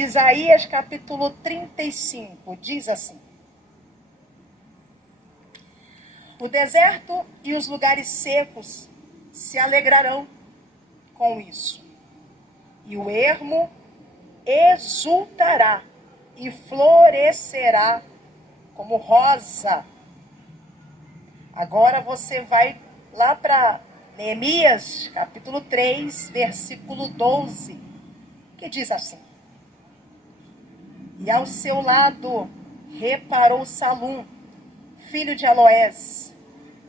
Isaías capítulo 35 diz assim: o deserto e os lugares secos se alegrarão com isso, e o ermo exultará e florescerá como rosa. Agora você vai lá para Neemias, capítulo 3, versículo 12, que diz assim: e ao seu lado reparou Salum, filho de Aloés,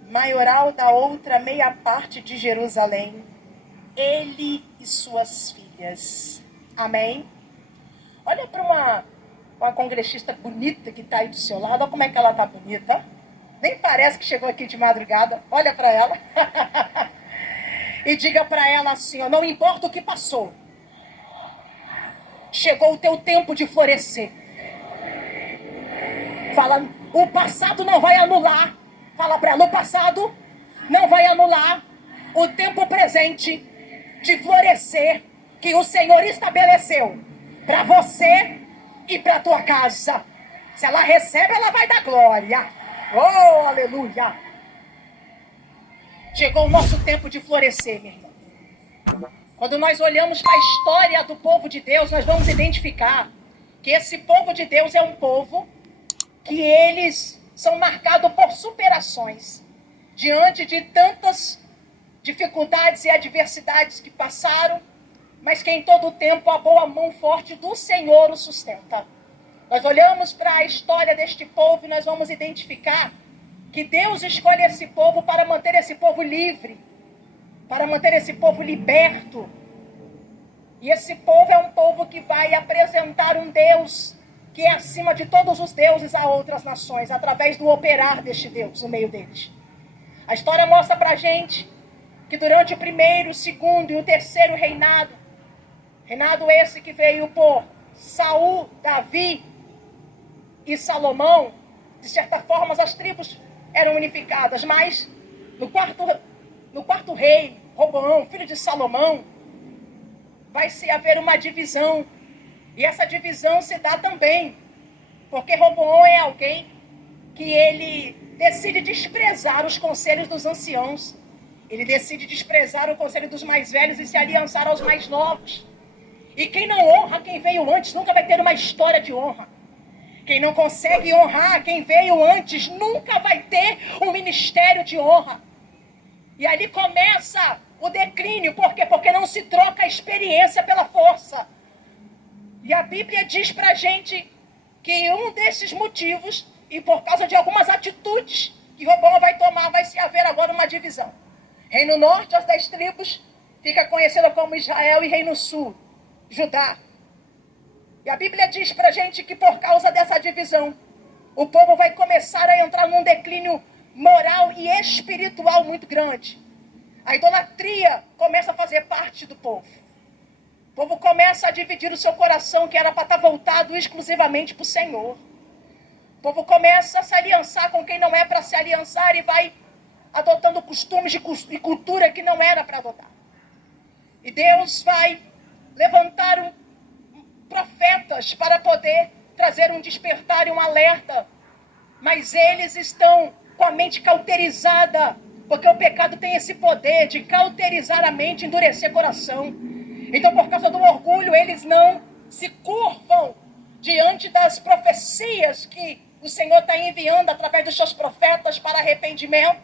maioral da outra meia parte de Jerusalém, ele e suas filhas. Amém? Olha para uma congressista bonita que está aí do seu lado. Olha como é que ela está bonita. Nem parece que chegou aqui de madrugada. Olha para ela. E diga para ela assim, ó, não importa o que passou, chegou o teu tempo de florescer. Fala, o passado não vai anular. Fala para ela, o passado não vai anular o tempo presente de florescer que o Senhor estabeleceu para você e para a tua casa. Se ela recebe, ela vai dar glória. Oh, aleluia! Chegou o nosso tempo de florescer, minha irmã. Quando nós olhamos para a história do povo de Deus, nós vamos identificar que esse povo de Deus é um povo que eles são marcados por superações diante de tantas dificuldades e adversidades que passaram, mas que em todo o tempo a boa mão forte do Senhor o sustenta. Nós olhamos para a história deste povo e nós vamos identificar que Deus escolhe esse povo para manter esse povo livre, para manter esse povo liberto. E esse povo é um povo que vai apresentar um Deus que é acima de todos os deuses a outras nações, através do operar deste Deus no meio deles. A história mostra para a gente que durante o primeiro, o segundo e o terceiro reinado esse que veio por Saul, Davi e Salomão, de certa forma as tribos eram unificadas, mas no quarto rei, Roboão, filho de Salomão, vai se haver uma divisão. E essa divisão se dá também porque Roboão é alguém que ele decide desprezar os conselhos dos anciãos. Ele decide desprezar o conselho dos mais velhos e se aliançar aos mais novos. E quem não honra quem veio antes nunca vai ter uma história de honra. Quem não consegue honrar quem veio antes nunca vai ter um ministério de honra. E ali começa o declínio. Por quê? Porque não se troca a experiência pela força. E a Bíblia diz pra gente que um desses motivos, e por causa de algumas atitudes que Roboão vai tomar, vai se haver agora uma divisão. Reino Norte, as 10 tribos, fica conhecida como Israel, e Reino Sul, Judá. E a Bíblia diz pra gente que por causa dessa divisão, o povo vai começar a entrar num declínio moral e espiritual muito grande. A idolatria começa a fazer parte do povo. O povo começa a dividir o seu coração, que era para estar voltado exclusivamente para o Senhor. O povo começa a se aliançar com quem não é para se aliançar e vai adotando costumes e cultura que não era para adotar. E Deus vai levantar profetas para poder trazer um despertar e um alerta. Mas eles estão com a mente cauterizada, porque o pecado tem esse poder de cauterizar a mente, endurecer o coração. Então, por causa do orgulho, eles não se curvam diante das profecias que o Senhor está enviando através dos seus profetas para arrependimento.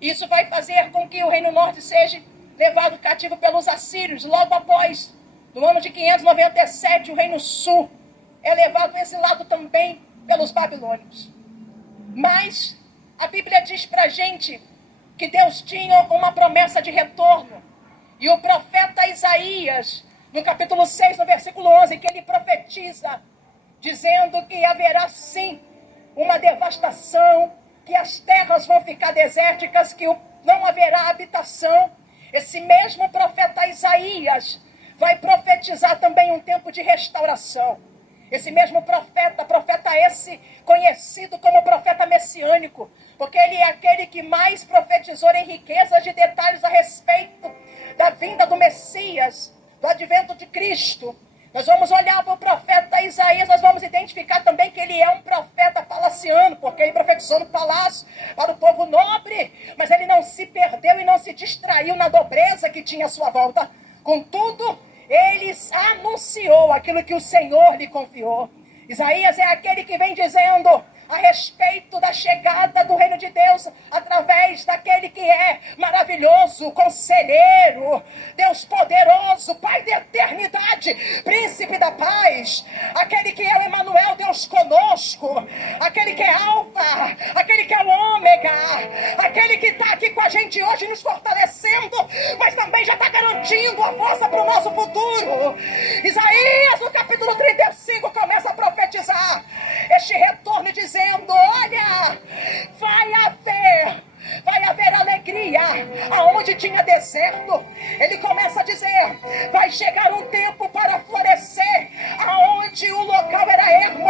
Isso vai fazer com que o Reino Norte seja levado cativo pelos assírios. Logo após, no ano de 597, o Reino Sul é levado exilado também pelos babilônios. Mas a Bíblia diz para a gente que Deus tinha uma promessa de retorno. E o profeta Isaías, no capítulo 6, no versículo 11, que ele profetiza, dizendo que haverá sim uma devastação, que as terras vão ficar desérticas, que não haverá habitação. Esse mesmo profeta Isaías vai profetizar também um tempo de restauração. Esse mesmo profeta esse conhecido como profeta messiânico, porque ele é aquele que mais profetizou em riquezas de detalhes a respeito da vinda do Messias, do advento de Cristo, Nós vamos olhar para o profeta Isaías, nós vamos identificar também que ele é um profeta palaciano, porque ele profetizou no palácio para o povo nobre, mas ele não se perdeu e não se distraiu na nobreza que tinha à sua volta. Contudo, ele anunciou aquilo que o Senhor lhe confiou. Isaías é aquele que vem dizendo a respeito da chegada do reino de Deus através daquele que é maravilhoso, conselheiro, Deus poderoso, Pai da eternidade, príncipe da paz, aquele que é o Emanuel, Deus conosco, aquele que é Alfa, aquele que é o Ômega, aquele que está aqui com a gente hoje nos fortalecendo, mas também já está garantindo a força para o nosso futuro. Isaías, no capítulo 35, começa a profetizar este retorno, dizendo: olha, vai haver alegria aonde tinha deserto. Ele começa a dizer: vai chegar um tempo para florescer aonde o local era ermo.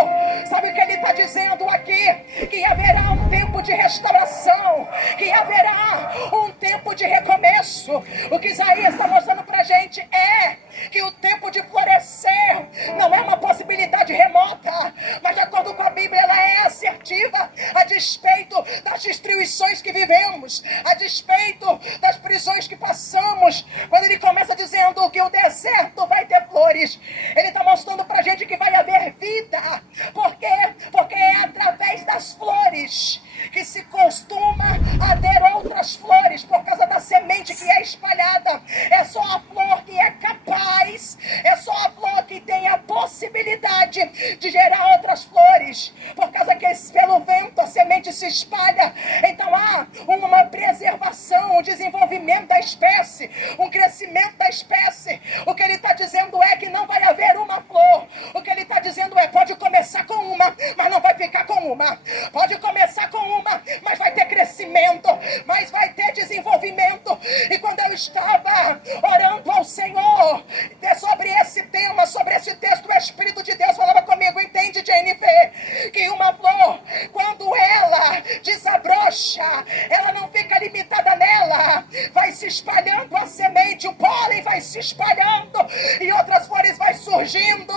Sabe o que ele está dizendo aqui? Que haverá um tempo de restauração, que haverá um tempo de recomeço. O que Isaías está mostrando para a gente é que o tempo de florescer não é uma possibilidade remota, mas de acordo com a Bíblia ela é assertiva, a despeito das destruições que vivemos, a despeito das prisões que passamos. Quando ele começa dizendo que o deserto vai ter flores, ele está mostrando pra gente que vai haver vida. Por quê? Porque é através das flores que se costuma a ter outras flores, por causa da semente que é espalhada. É só a flor que é capaz, é só a flor que tem a possibilidade de gerar outras flores, por causa que pelo vento a semente se espalha. Então há uma preservação, um desenvolvimento da espécie, um crescimento da espécie. O que ele está dizendo é que não vai haver uma flor. O que ele está dizendo é: pode começar com uma, mas não vai ficar com uma. Pode começar com uma, mas vai ter crescimento, mas vai ter desenvolvimento. E quando eu estava orando ao Senhor sobre esse tema, sobre esse texto, o Espírito de Deus falava comigo: entende, Jennifer, que uma flor, quando ela desabrocha, ela não fica limitada nela, vai se espalhando a semente, o pólen vai se espalhando e outras flores vai surgindo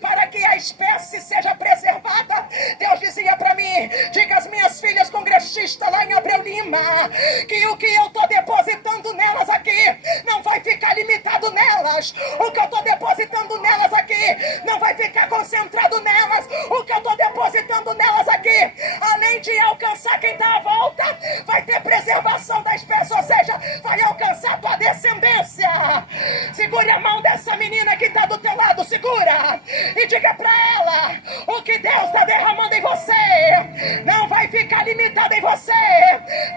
para que a espécie seja preservada. Deus dizia para mim: diga às minhas filhas congressistas lá em Abreu Lima que o que eu estou depositando nelas aqui não vai ficar limitado nelas. O que eu estou depositando nelas aqui não vai ficar concentrado nelas. O que eu estou depositando nelas aqui, além de alcançar quem está à volta, vai ter preservação da espécie, ou seja, vai alcançar a tua descendência. Segure a mão dessa menina que está do teu lado, segura, e diga para ela: o que Deus está derramando em você não vai ficar limitado em você,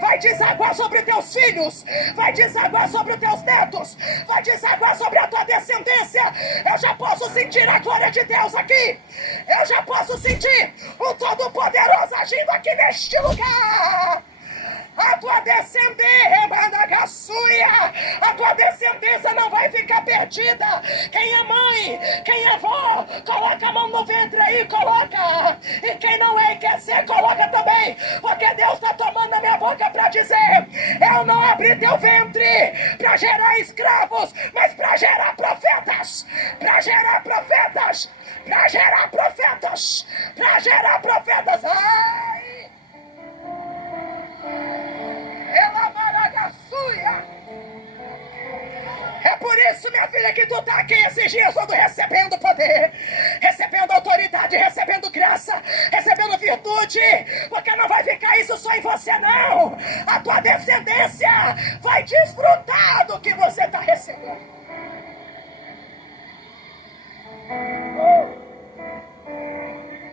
vai desaguar sobre teus filhos, vai desaguar sobre os teus netos, vai desaguar sobre a tua descendência. Eu já posso sentir a glória de Deus aqui, eu já posso sentir o Todo-Poderoso agindo aqui neste lugar. A tua descendência, a tua descendência não vai ficar perdida. Quem é mãe, quem é avó, coloca a mão no ventre aí, coloca. E quem não é e quer ser, coloca também. Porque Deus está tomando na minha boca para dizer: eu não abri teu ventre para gerar escravos, mas para gerar profetas. Para gerar profetas. Para gerar profetas. Para gerar profetas. Ai! É por isso, minha filha, que tu tá aqui esses dias todo recebendo poder, recebendo autoridade, recebendo graça, recebendo virtude, porque não vai ficar isso só em você, não. A tua descendência vai desfrutar do que você tá recebendo.